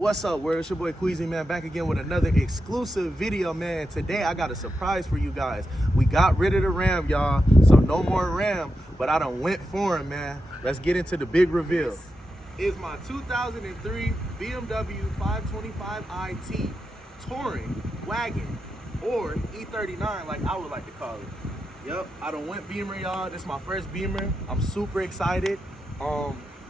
What's up, world? It's your boy Queezy, man, back again with another exclusive video, man. Today I got a surprise for you guys. We got rid of the Ram, y'all, so no more Ram, but I done went for him, man. Let's get into the big reveal. This is my 2003 BMW 525i Touring Wagon, or E39 like I would like to call it. Yep, I done went Beamer, y'all. This is my first Beamer. I'm super excited.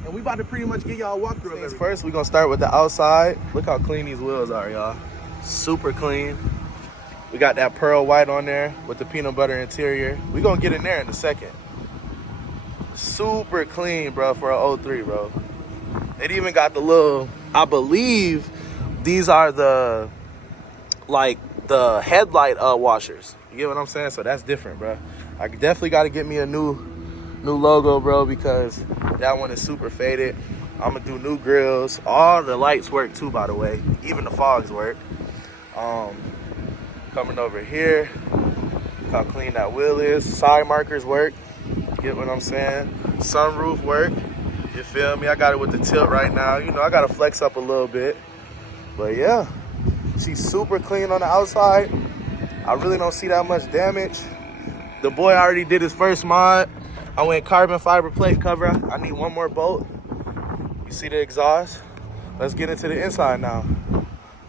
And we about to pretty much get y'all a walkthrough of everything. First, we're gonna start with the outside. Look how clean these wheels are, y'all. Super clean. We got that pearl white on there with the peanut butter interior. We're gonna get in there in a second. Super clean, bro, for an 03, bro. It even got the little, I believe these are the, like, the headlight washers. You get what I'm saying? So that's different, bro. I definitely gotta get me a new logo, bro, because that one is super faded. I'm gonna do new grills. All the lights work too, by the way. Even the fogs work. Coming over here, look how clean that wheel is. Side markers work. Get what I'm saying? Sunroof work. You feel me? I got it with the tilt right now. You know, I gotta flex up a little bit. But yeah, she's super clean on the outside. I really don't see that much damage. The boy already did his first mod. I went carbon fiber plate cover. I need one more bolt. You see the exhaust? Let's get into the inside now.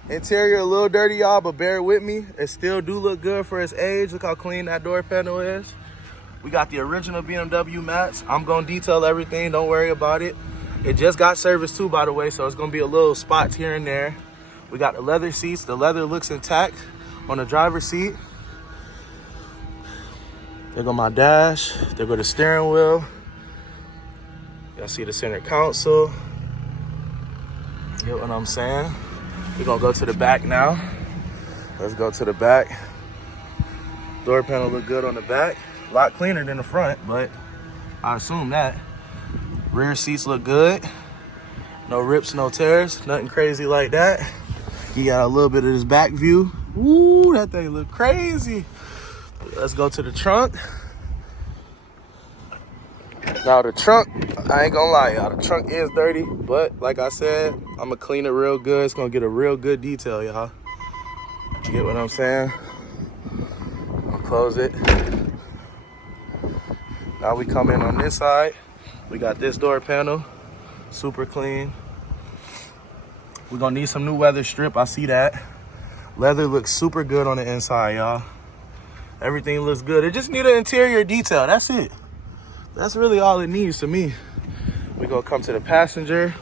Interior a little dirty, y'all, but bear with me. It still do look good for its age. Look how clean that door panel is. We got the original BMW mats. I'm gonna detail everything, don't worry about it. It just got serviced too, by the way, so it's gonna be a little spots here and there. We got the leather seats. The leather looks intact on the driver's seat. There go my dash. There go the steering wheel. Y'all see the center console. Get what I'm saying? We're gonna go to the back now. Let's go to the back. Door panel look good on the back. A lot cleaner than the front, but I assume that. Rear seats look good. No rips, no tears, nothing crazy like that. You got a little bit of this back view. Ooh, that thing look crazy. Let's go to the trunk. Now the trunk, I ain't gonna lie, y'all, the trunk is dirty, but like I said, I'm gonna clean it real good. It's gonna get a real good detail, y'all. You get what I'm saying? Close it. Now we come in on this side. We got this door panel, super clean. We're gonna need some new weather strip, I see that. Leather looks super good on the inside, y'all. Everything looks good. It just need an interior detail. That's it. That's really all it needs to me. We gonna come to the passenger.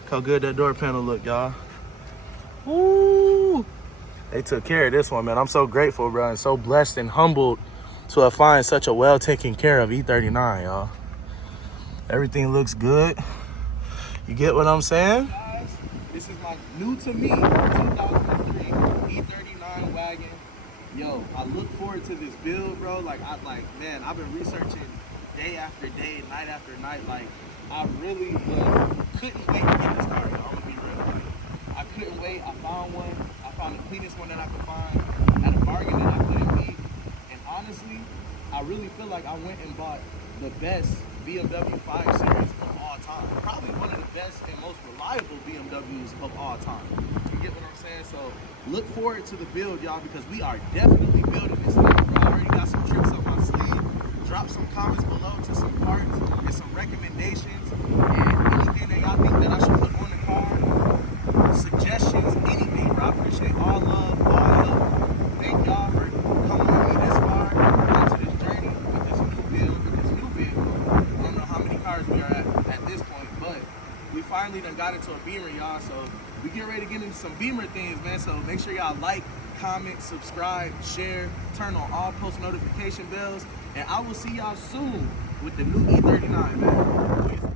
Look how good that door panel look, y'all. Ooh. They took care of this one, man. I'm so grateful, bro, and so blessed and humbled to have find such a well taken care of E39, y'all. Everything looks good. You get what I'm saying? Guys, this is my new to me 2003 E39 wagon. Yo, I look forward to this build, bro. Man, I've been researching day after day, night after night. Like, I really couldn't wait to get this car, y'all. I'm gonna be real. Like, I couldn't wait. I found one. I found the cleanest one that I could find at a bargain that I couldn't beat. And honestly, I really feel like I went and bought the best BMW 5 Series of all time. Probably one of the best and most reliable BMWs of all time. You get what I'm saying? So look forward to the build, y'all, because we are definitely building this thing, bro. I already got some tricks up my sleeve. Drop some comments below to some parts and some recommendations and anything that y'all think that I should put on the car. Suggestions, anything, bro. I appreciate all love, all help. Thank y'all for coming with me this far into this journey with this new build, with this new vehicle. I don't know how many cars we are at this point, but we finally done got into a Beamer, y'all. So we get ready to get into some Beamer things, man. So make sure y'all like, comment, subscribe, share, turn on all post notification bells, and I will see y'all soon with the new E39, man.